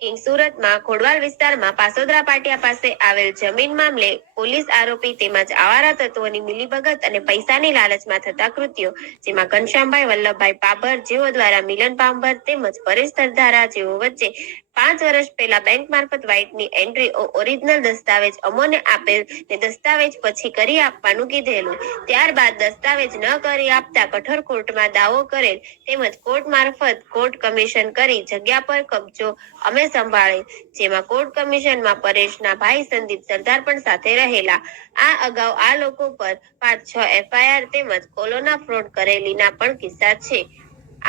King સુરતમાં ખોડવાલ વિસ્તારમાં પાસોદરા પાટિયા પાસે આવેલ જમીન મામલે પોલીસ આરોપી તેમજ આવારા તત્વોની મિલીભગત અને પૈસાની લાલચમાં થતા કૃત્યો, જેમાં ઘનશ્યામભાઈ વલ્લભભાઈ પાભર જેઓ દ્વારા મિલન પાભર તેમજ પરેશ સરદારા જેઓ વચ્ચે 5 વર્ષ પહેલા બેંક મારફત વ્હાઇટની એન્ટ્રી ઓરિજિનલ દસ્તાવેજ અમોને આપેલ ને દસ્તાવેજ પછી કરી આપવાનું કીધેલું, ત્યારબાદ દસ્તાવેજ ન કરી આપતા કઠોર કોર્ટમાં દાવો કરેલ તેમજ કોર્ટ મારફત કોર્ટ કમિશન કરી જગ્યા પર કબજો અમે સંભાળે, જેમાં કોર્ટ કમિશનમાં પરેશના ભાઈ સંદીપ સરદાર પણ સાથે રહેલા. આ અગાઉ આ લોકો પર 5-6 એફઆઈઆર તેમજ કોલોના ફ્રોડ કરેલીના પણ કિસ્સા છે.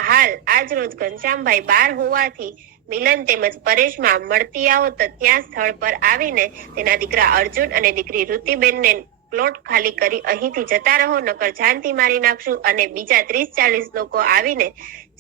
હાલ આજ રોજ ઘનશ્યામભાઈ બહાર હોવાથી મિલન તેમજ પરેશમાં મળતી આવો તો ત્યાં સ્થળ પર આવીને તેના દીકરા અર્જુન અને દીકરી ઋતિબેનને પ્લોટ ખાલી કરી અહીંથી જતા રહો નકર જાનથી મારી નાખશું અને બીજા 30-40 લોકો આવીને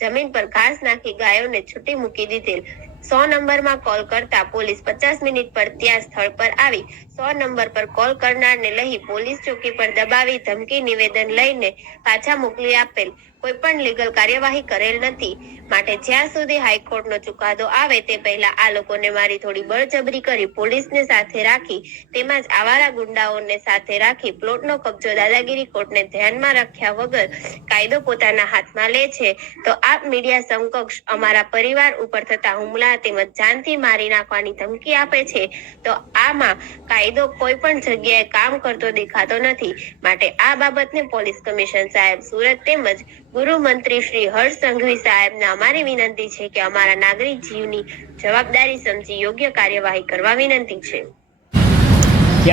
જમીન પર ઘાસ નાખી ગાયોને છૂટી મૂકી દીધેલ. 100 નંબરમાં કોલ કરતા પોલીસ 50 મિનિટ પર ત્યાં સ્થળ પર આવી 100 નંબર પર કોલ કરનારને લઈ પોલીસ ચોકી પર દબાવી ધમકી નિવેદન લઈને પાછા મોકલી આપેલ. કોઈ પણ લીગલ કાર્યવાહી કરેલ નથી, માટે જ્યાં સુધી હાઈકોર્ટનો ચુકાદો આવે તે પહેલા આ લોકોને મારી થોડી બળજબરી કરી પોલીસને સાથે રાખી તેમજ આવારા ગુંડાઓને સાથે રાખી પ્લોટનો કબજો દાદાગીરી કોર્ટને ધ્યાનમાં રાખ્યા વગર કાયદો પોતાના હાથમાં લે છે. તો આપ મીડિયા સમકક્ષ અમારા પરિવાર ઉપર થતા હુમલા તેમજ જાનથી મારી નાખવાની ધમકી આપે છે, તો આમાં કાયદો કોઈ પણ જગ્યાએ કામ કરતો દેખાતો નથી, માટે આ બાબતને પોલીસ કમિશન સાહેબ સુરત તેમજ ગૃહમંત્રી શ્રી હર્ષ સંઘવી સાહેબને અમારી વિનંતી છે કે અમારા નાગરિક જીવની જવાબદારી સમજી યોગ્ય કાર્યવાહી કરવા વિનંતી છે.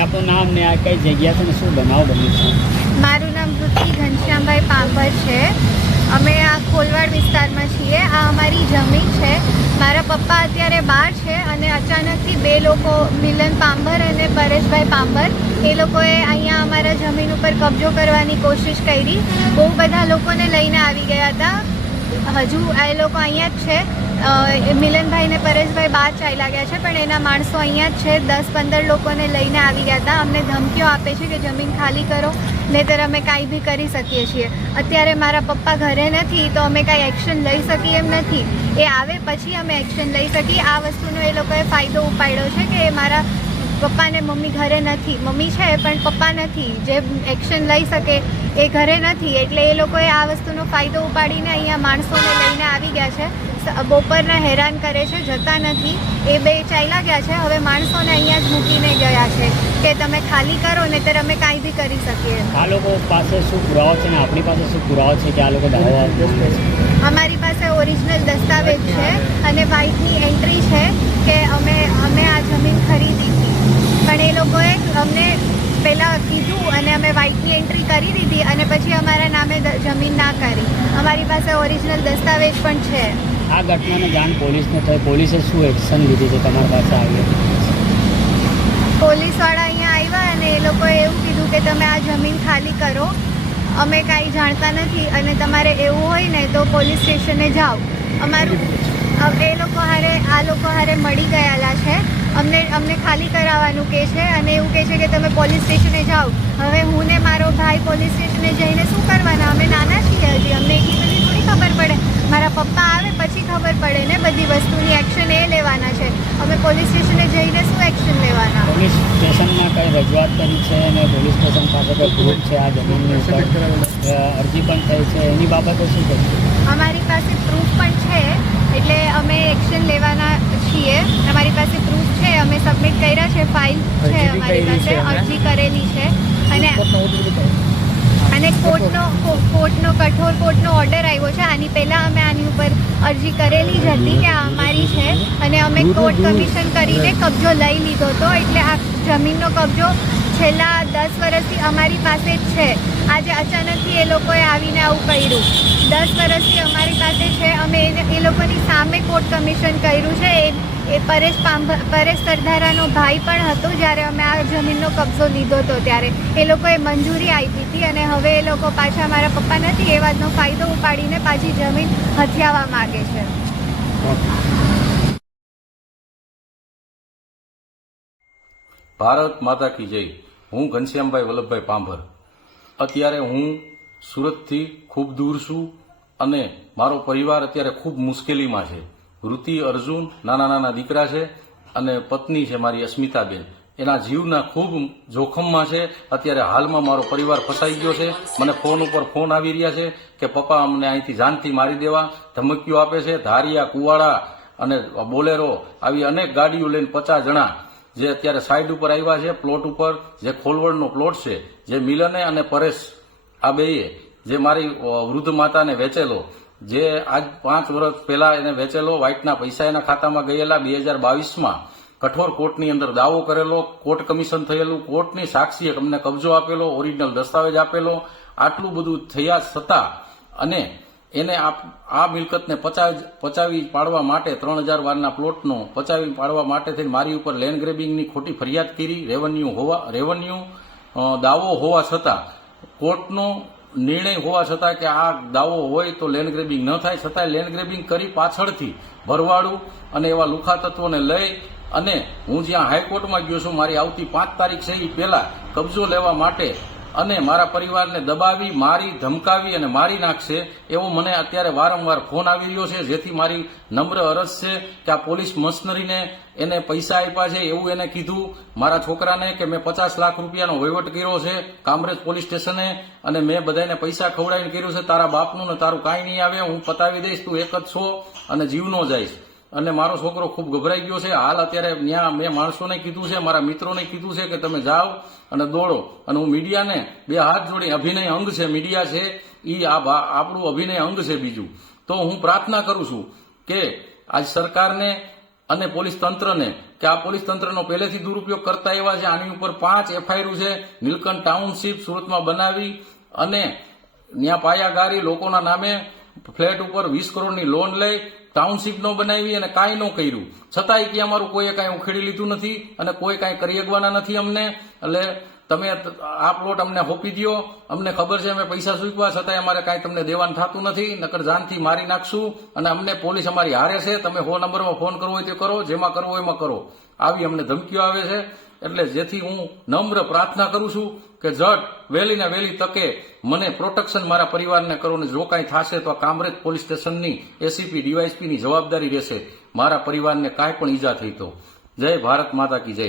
આપનું નામ ને આ કઈ જગ્યા છે ને શું બનાવ બન્યું છે? મારું નામ ઋતિ ઘનશ્યામભાઈ પાભર છે. અમે આ ખોલવાડ વિસ્તારમાં છીએ. આ અમારી જમીન છે. મારા પપ્પા અત્યારે બહાર છે અને અચાનકથી 2 લોકો મિલન પાભર અને પરેશભાઈ પાભર એ લોકોએ અહીંયા અમારા જમીન ઉપર કબજો કરવાની કોશિશ કરી. બહુ બધા લોકોને લઈને આવી ગયા હતા. હજુ એ લોકો અહીંયા જ છે. મિલનભાઈ ને પરેશભાઈ બહાર ચાલ્યા ગયા છે, પણ એના માણસો અહીંયા જ છે. 10-15 લોકોને લઈને આવી ગયા હતા. અમને ધમકીઓ આપે છે કે જમીન ખાલી કરો નહીંતર અમે કાંઈ બી કરી શકીએ છીએ. અત્યારે મારા પપ્પા ઘરે નથી તો અમે કાંઈ એક્શન લઈ શકીએ એમ નથી. એ આવે પછી અમે એક્શન લઈ શકીએ. આ વસ્તુનો એ લોકોએ ફાયદો ઉપાડ્યો છે કે મારા પપ્પા ને મમ્મી ઘરે નથી. મમ્મી છે પણ પપ્પા નથી, જે એક્શન લઈ શકે એ ઘરે નથી, એટલે એ લોકોએ આ વસ્તુનો ફાયદો ઉપાડીને અહીંયા માણસોને લઈને આવી ગયા છે. બપોરના હેરાન કરે છે, જતા નથી. એ 2 ચાલ્યા ગયા છે. હવે માણસોને અહીંયા જ મૂકીને ગયા છે કે તમે ખાલી કરો ને ત્યારે અમે કાંઈ બી કરી શકીએ. આ લોકો પાસે શું પુરાવો છે ને આપણી પાસે શું પુરાવો છે કે આ લોકો દાવો આપે છે? અમારી પાસે ઓરિજિનલ દસ્તાવેજ છે અને વ્હાઇટની એન્ટ્રી છે કે અમે આ જમીન ખરીદી હતી, પણ એ લોકોએ અમને પહેલાં કીધું અને અમે વ્હાઇટની એન્ટ્રી કરી દીધી અને પછી અમારા નામે જમીન ના કરી. અમારી પાસે ઓરિજિનલ દસ્તાવેજ પણ છે. આ ઘટનાને જાણ પોલીસને થઈ, પોલીસે શું એક્શન લીધી છે તમારી પાસે આવી? પોલીસવાળા અહીંયા આવ્યા અને એ લોકોએ એવું કીધું કે તમે આ જમીન ખાલી કરો, અમે કાંઈ જાણતા નથી અને તમારે એવું હોય ને તો પોલીસ સ્ટેશને જાઓ. અમારું એ લોકો હારે મળી ગયેલા છે. અમને ખાલી કરાવવાનું કહે છે અને એવું કહે છે કે તમે પોલીસ સ્ટેશને જાઓ. હવે હું ને મારો ભાઈ પોલીસ સ્ટેશને જઈને શું કરવાના? અમે નાના છીએ હજી, અમને એટલી બધી થોડી ખબર પડે. મારા પપ્પા આવે પછી ખબર પડે ને બધી વસ્તુની. એક્શન એ લેવાના છે. અમે પોલીસ સ્ટેશને જઈને શું એક્શન લેવાના? પોલીસ સ્ટેશનમાં કઈ રજૂઆત કરી છે અને પોલીસ સ્ટેશન પાસે કઈ પ્રૂફ છે આ જમીનની ઉપર? અરજી પણ થઈ છે, એની બાબતે શું કરશે? અમારી પાસે પ્રૂફ પણ છે, એટલે અમે એક્શન લેવાના છીએ. અમારી પાસે પ્રૂફ છે, અમે સબમિટ કર્યા છે, ફાઇલ છે અમારી પાસે, અરજી કરેલી છે અને કોર્ટનો કઠોર કોર્ટનો ઓર્ડર આવ્યો છે. આની પહેલાં અમે આની ઉપર અરજી કરેલી જ હતી કે આ અમારી છે અને અમે કોર્ટ કમિશન કરીને કબજો લઈ લીધો હતો. એટલે આ જમીનનો કબજો છેલ્લા 10 વર્ષથી અમારી પાસે જ છે. આજે અચાનકથી એ લોકોએ આવીને આવું કર્યું. 10 વર્ષથી અમારી પાસે છે. અમે એ લોકોની સામે કોર્ટ કમિશન કર્યું છે. એ પરેશ સરદારાનો ભાઈ પણ હતો જ્યારે અમે આ જમીનનો કબજો લીધો હતો ત્યારે. એ લોકોએ મંજૂરી આપી હતી અને હવે એ લોકો પાછા મારા પપ્પા નથી એ વાતનો ફાયદો ઉપાડીને પાછી જમીન હથિયાવા માગે છે. ભારત માતા કી જય. હું ઘનશ્યામભાઈ વલ્લભભાઈ પાભર. અત્યારે હું સુરતથી ખૂબ દૂર છું અને મારો પરિવાર અત્યારે ખૂબ મુશ્કેલીમાં છે. વૃત્તિ અર્જુન નાના નાના દીકરા છે અને પત્ની છે મારી અસ્મિતાબેન. એના જીવના ખૂબ જોખમમાં છે. અત્યારે હાલમાં મારો પરિવાર ફસાઈ ગયો છે. મને ફોન ઉપર ફોન આવી રહ્યા છે કે પપ્પા અમને અહીંથી જાનથી મારી દેવા ધમકીઓ આપે છે. ધારિયા, કુવાડા અને બોલેરો આવી અનેક ગાડીઓ લઈને 50 જણા જે અત્યારે સાઈડ ઉપર આવ્યા છે પ્લોટ ઉપર, જે ખોલવડનો પ્લોટ છે, જે મિલને અને પરેશ આ બેએ જે મારી વૃદ્ધ માતાને વેચેલો, જે આજ 5 વર્ષ પહેલા એને વેચેલો, વ્હાઇટના પૈસા એના ખાતામાં ગયેલા. 2022માં કઠોર કોર્ટની અંદર દાવો કરેલો, કોર્ટ કમિશન થયેલું, કોર્ટની સાક્ષીએ અમને કબજો આપેલો, ઓરિજિનલ દસ્તાવેજ આપેલો. આટલું બધું થયા છતાં અને એને આ મિલકતને પચાવી પાડવા માટે 3000 વારના પ્લોટનો પચાવી પાડવા માટે થઈને મારી ઉપર લેન્ડ ગ્રેબિંગની ખોટી ફરિયાદ કરી. રેવન્યુ દાવો હોવા છતાં, કોર્ટનો નિર્ણય હોવા છતાં કે આ દાવો હોય તો લેન્ડ ગ્રેબિંગ ન થાય, છતાંય લેન્ડ ગ્રેબિંગ કરી પાછળથી ભરવાડું અને એવા લુખા તત્વોને લઈ અને હું જ્યાં હાઈકોર્ટમાં ગયો છું, મારી આવતી 5 તારીખ છે એ પહેલા કબજો લેવા માટે અને મારા પરિવારને દબાવી, મારી, ધમકાવી અને મારી નાખશે એવો મને અત્યારે વારંવાર ફોન આવી રહ્યો છે. જેથી મારી નમ્ર અરજ છે કે આ પોલીસ મશનરીને એને પૈસા આપ્યા છે એવું એને કીધું મારા છોકરાને કે મેં 50 લાખ રૂપિયાનો વહીવટ કર્યો છે કામરેજ પોલીસ સ્ટેશને અને મેં બધાને પૈસા ખવડાવીને કર્યું છે. તારા બાપનું ને તારું કાંઈ નહીં આવે, હું પતાવી દઈશ, તું એક જ છો અને જીવનો જઈશ. અને મારો છોકરો ખૂબ ગભરાઈ ગયો છે. હાલ અત્યારે ત્યાં મેં માણસોને કીધું છે, મારા મિત્રોને કીધું છે કે તમે જાઓ અને દોડો. અને હું મીડિયાને 2 હાથ જોડી, અભિનય અંગ છે મીડિયા છે એ આપણું અભિનય અંગ છે. બીજું તો હું પ્રાર્થના કરું છું કે આજ સરકારને અને પોલીસ તંત્રને કે આ પોલીસ તંત્રનો પહેલેથી દુરુપયોગ કરતા એવા છે. આની ઉપર 5 એફઆઈઆર છે. નીલકંઠ ટાઉનશીપ સુરતમાં બનાવી અને ત્યાં પાયાગારી લોકોના નામે ફ્લેટ ઉપર 20 કરોડની લોન લઈ ટાઉનશીપ નો બનાવી અને કાંઈ ન કર્યું. છતાંય કે અમારું કોઈએ કાંઈ ઉખેડી લીધું નથી અને કોઈ કાંઈ કરી શકવાના નથી અમને. એટલે તમે આ પ્લોટ અમને હોપી દો, અમને ખબર છે અમે પૈસા ચૂકવા, છતાંય અમારે કાંઈ તમને દેવાનું થતું નથી, નકર જાનથી મારી નાખશું અને અમને પોલીસ અમારી હારે છે. તમે 100 નંબરમાં ફોન કરવો હોય તે કરો, જેમાં કરવો હોય એમાં કરો. આવી અમને ધમકીઓ આવે છે. એટલે જેથી હું નમ્ર પ્રાર્થના કરું છું કે જટ વહેલી ને વહેલી તકે મને પ્રોટેક્શન મારા પરિવારને કરો ને જો કાંઈ થશે તો આ કામરેજ પોલીસ સ્ટેશનની એસીપી ડીવાયએસપીની જવાબદારી રહેશે. મારા પરિવારને કાંઈ પણ ઈજા થઈ તો. જય ભારત માતા કી જય.